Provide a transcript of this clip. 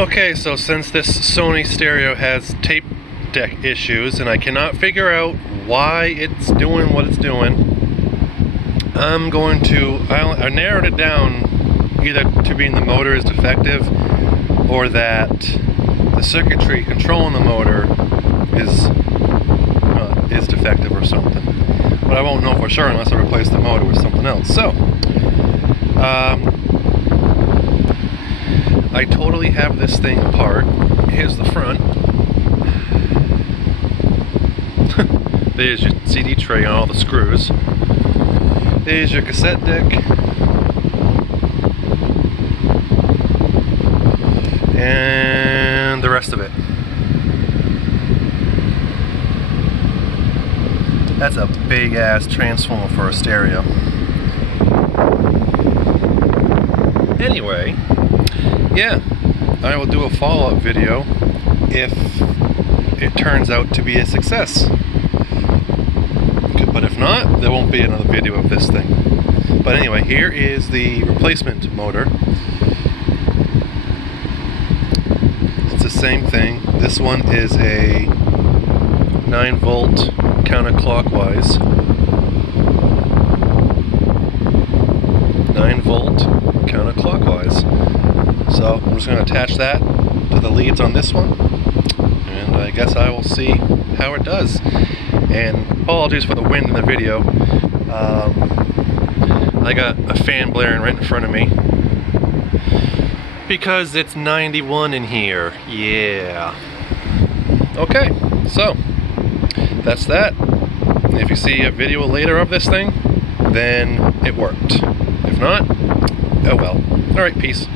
Okay, so since this Sony stereo has tape deck issues and I cannot figure out why it's doing what it's doing, I narrowed it down either to being the motor is defective or that the circuitry controlling the motor is defective or something. But I won't know for sure unless I replace the motor with something else. So, I totally have this thing apart. Here's the front. There's your CD tray and all the screws. There's your cassette deck. And the rest of it. That's a big ass transformer for a stereo. Anyway, yeah, I will do a follow-up video if it turns out to be a success. But if not, there won't be another video of this thing. But anyway, here is the replacement motor. It's the same thing. This one is a 9-volt counterclockwise. 9-volt counterclockwise. So I'm just going to attach that to the leads on this one, and I guess I will see how it does. And apologies for the wind in the video. I got a fan blaring right in front of me because it's 91 in here. Yeah. Okay, so that's that. If you see a video later of this thing, then it worked. If not, oh well. Alright, peace.